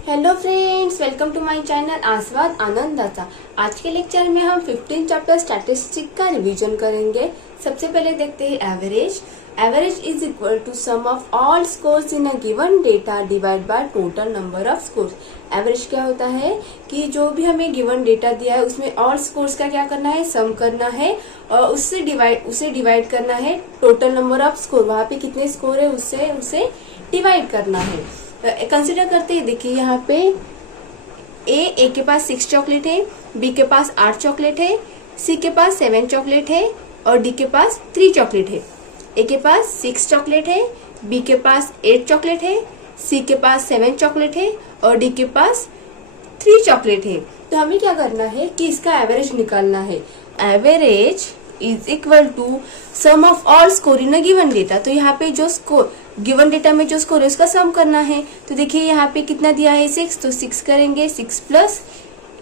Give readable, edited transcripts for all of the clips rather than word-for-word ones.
Hello friends, welcome to my channel आस्वाद आनंदाचा। आज के लेक्चर में हम 15 चैप्टर स्टैटिस्टिक का रिवीजन करेंगे। सबसे पहले देखते हैं average. Average is equal to sum of all scores in a given data divide by total number of scores. Average क्या होता है कि जो भी हमें गिवन डेटा दिया है उसमें ऑल स्कोर्स का क्या करना है, सम करना है और उसे डिवाइड करना है टोटल नंबर ऑफ स्कोर। वहाँ पे कितने स्कोर है उसे डिवाइड करना है। कंसिडर करते हैं। देखिए यहाँ पे ए के पास 6 चॉकलेट है, बी के पास 8 चॉकलेट है, सी के पास 7 चॉकलेट है और डी के पास 3 चॉकलेट है। ए के पास 6 चॉकलेट है, बी के पास 8 चॉकलेट है, सी के पास 7 चॉकलेट है और डी के पास 3 चॉकलेट है। तो हमें क्या करना है कि इसका एवरेज निकालना है। Average is equal to sum of all score in a given data. तो यहाँ पे जो स्कोर गिवन डेटा में जो स्कोर है उसका सम करना है। तो देखिए यहाँ पे कितना दिया है 6, तो 6 करेंगे। 6 plus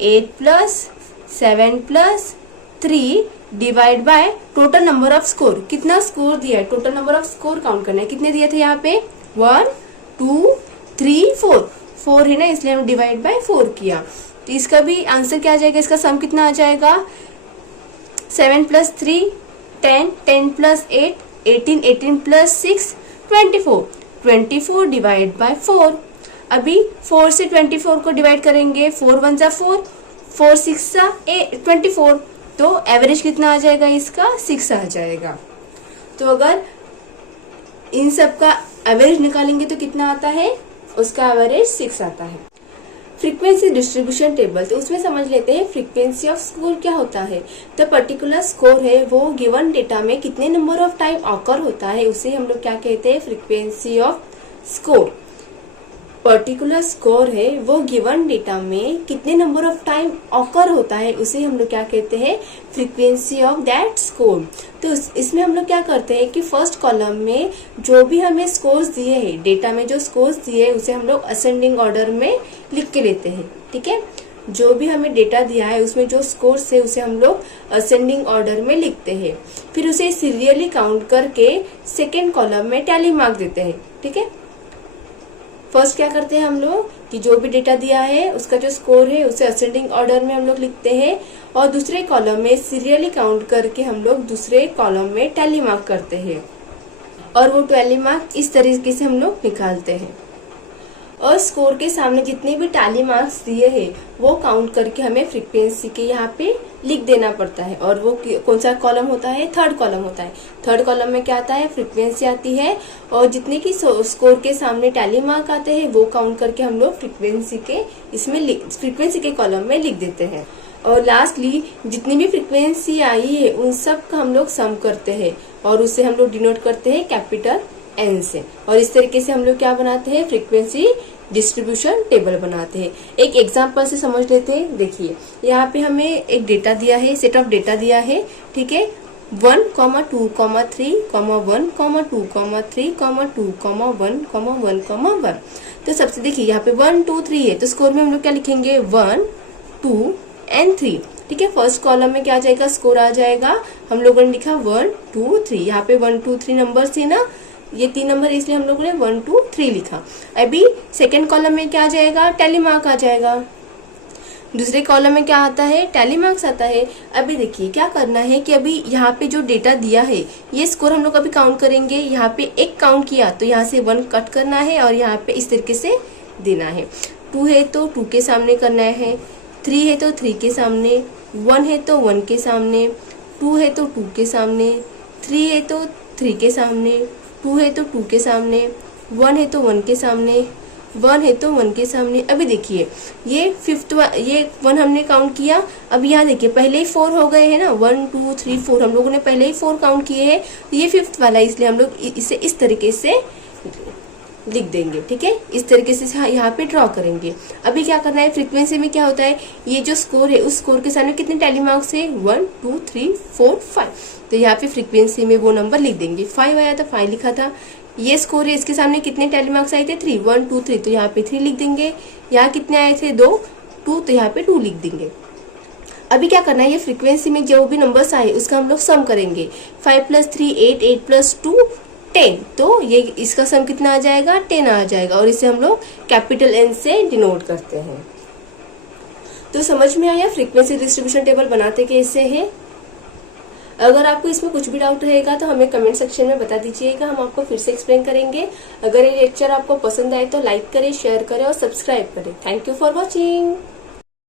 8 plus 7 plus 3 divide by total number off score. कितना स्कोर दिया है, total number off score count करना है। कितने दिए थे यहाँ पे 1 2 3 4 4 है ना, इसलिए हम डिवाइड बाय 4 किया। तो इसका भी आंसर क्या आ जाएगा, इसका सम कितना आ जाएगा 7 plus 3 10 10 plus 8 18 18 plus 6 24 24 divide by 4। अभी 4 से 24 को डिवाइड करेंगे। 4 1 जा 4 4 6 जा 24। तो एवरेज कितना आ जाएगा, इसका 6 आ जाएगा। तो अगर इन सब का एवरेज निकालेंगे तो कितना आता है, उसका एवरेज 6 आता है। फ्रीक्वेंसी डिस्ट्रीब्यूशन टेबल, तो उसमें समझ लेते हैं फ्रीक्वेंसी ऑफ स्कोर क्या होता है। तो पर्टिकुलर स्कोर है वो गिवन डेटा में कितने नंबर ऑफ टाइम ऑकर होता है, उसे हम लोग क्या कहते हैं, frequency off score. Particular score है वो गिवन डेटा में कितने नंबर ऑफ टाइम ऑकर होता है, उसे हम लोग क्या कहते हैं, फ्रीक्वेंसी ऑफ दैट स्कोर। तो इसमें हम लोग क्या करते हैं कि फर्स्ट कॉलम में जो भी हमें स्कोर्स दिए हैं, डेटा में जो स्कोर्स दिए हैं उसे हम लोग असेंडिंग ऑर्डर में लिख के लेते हैं। ठीक है, जो भी हमें डेटा दिया है उसमें जो स्कोर्स है उसे हम लोग असेंडिंग ऑर्डर में लिखते हैं। फिर उसे सीरियली काउंट करके सेकेंड कॉलम में टैली मार्क देते हैं। ठीक है, फर्स्ट क्या करते हैं हम लोग कि जो भी डेटा दिया है उसका जो स्कोर है उसे असेंडिंग ऑर्डर में हम लोग लिखते हैं और दूसरे कॉलम में सीरियली काउंट करके हम लोग दूसरे कॉलम में टैली मार्क करते हैं और वो टैली मार्क इस तरीके से हम लोग निकालते हैं। और स्कोर के सामने जितने भी टैली मार्क्स दिए हैं वो काउंट करके हमें फ्रीक्वेंसी के यहाँ पे लिख देना पड़ता है। और वो कौन सा कॉलम होता है, थर्ड कॉलम होता है। थर्ड कॉलम में क्या आता है, फ्रीक्वेंसी आती है और जितने की स्कोर के सामने टैली मार्क आते हैं वो काउंट करके हम लोग फ्रीक्वेंसी के कॉलम में लिख देते हैं। और लास्टली जितनी भी फ्रीक्वेंसी आई है उन सब का हम लोग सम करते हैं और उसे हम लोग डिनोट करते हैं कैपिटल एन से। और इस तरीके से हम लोग क्या बनाते हैं, फ्रीक्वेंसी डिस्ट्रीब्यूशन टेबल बनाते हैं। एक एग्जांपल से समझ लेते हैं। देखिए यहाँ पे हमें एक डेटा दिया है, सेट ऑफ डेटा दिया है। ठीक है, 1, 2, 3, 1, 2, 3, 2, 1, 1, 1। तो सबसे देखिए यहाँ पे 1 2 3 है, तो स्कोर में हम लोग क्या लिखेंगे 1 2 एंड 3। ठीक है, फर्स्ट कॉलम में क्या आ जाएगा, स्कोर आ जाएगा। हम लोगों ने लिखा 1 2 3। यहाँ पे 1 2 3 नंबर से ना, ये 3 नंबर इसलिए हम लोगों ने 1 2 3 लिखा। अभी सेकेंड कॉलम में क्या आ जाएगा, टैली मार्क आ जाएगा। दूसरे कॉलम में क्या आता है, टैली मार्क्स आता है। अभी देखिए क्या करना है कि अभी यहाँ पे जो डेटा दिया है ये स्कोर हम लोग अभी काउंट करेंगे। यहाँ पे एक काउंट किया तो यहाँ से 1 कट करना है और यहाँ पे इस तरीके से देना है। 2 है तो 2 के सामने करना है, 3 है तो 3 के सामने, 1 है तो 1 के सामने, 2 है तो 2 के सामने, 3 है तो 3 के सामने, 2 है तो 2 के सामने, 1 है तो 1 के सामने, 1 है तो 1 के सामने। अभी देखिए ये ये 1 हमने काउंट किया। अब यहाँ देखिए पहले ही 4 हो गए हैं ना, 1 2 3 4 हम लोगों ने पहले ही 4 काउंट किए हैं। तो ये 5th वाला है, इसलिए हम लोग इसे इस तरीके से लिख देंगे। ठीक है, इस तरीके से यहाँ पे ड्रॉ करेंगे। अभी क्या करना है, फ्रीक्वेंसी में क्या होता है, ये जो स्कोर है उस स्कोर के सामने कितने टैली मार्क्स है, 1 2 3 4 5। तो यहाँ पे फ्रीक्वेंसी में वो नंबर लिख देंगे। 5 आया था, 5 लिखा था। ये स्कोर है, इसके सामने कितने टैली मार्क्स आए थे, 3 1 2 3। तो यहाँ पे 3 लिख देंगे। यहाँ कितने आए थे, 2 2, तो यहाँ पे 2 लिख देंगे। अभी क्या करना है, ये फ्रीक्वेंसी में जो भी नंबर्स आए उसका हम लोग सम करेंगे। 5 + 3 8 8 + 2 10, तो ये इसका सम कितना आ जाएगा 10 आ जाएगा और इसे हम लोग कैपिटल N से डिनोट करते हैं। तो समझ में आया फ्रीक्वेंसी डिस्ट्रीब्यूशन टेबल बनाते कैसे हैं। अगर आपको इसमें कुछ भी डाउट रहेगा तो हमें कमेंट सेक्शन में बता दीजिएगा, हम आपको फिर से एक्सप्लेन करेंगे। अगर ये लेक्चर आपको पसंद आए तो लाइक करें, शेयर करें और सब्सक्राइब करें। Thank you for watching.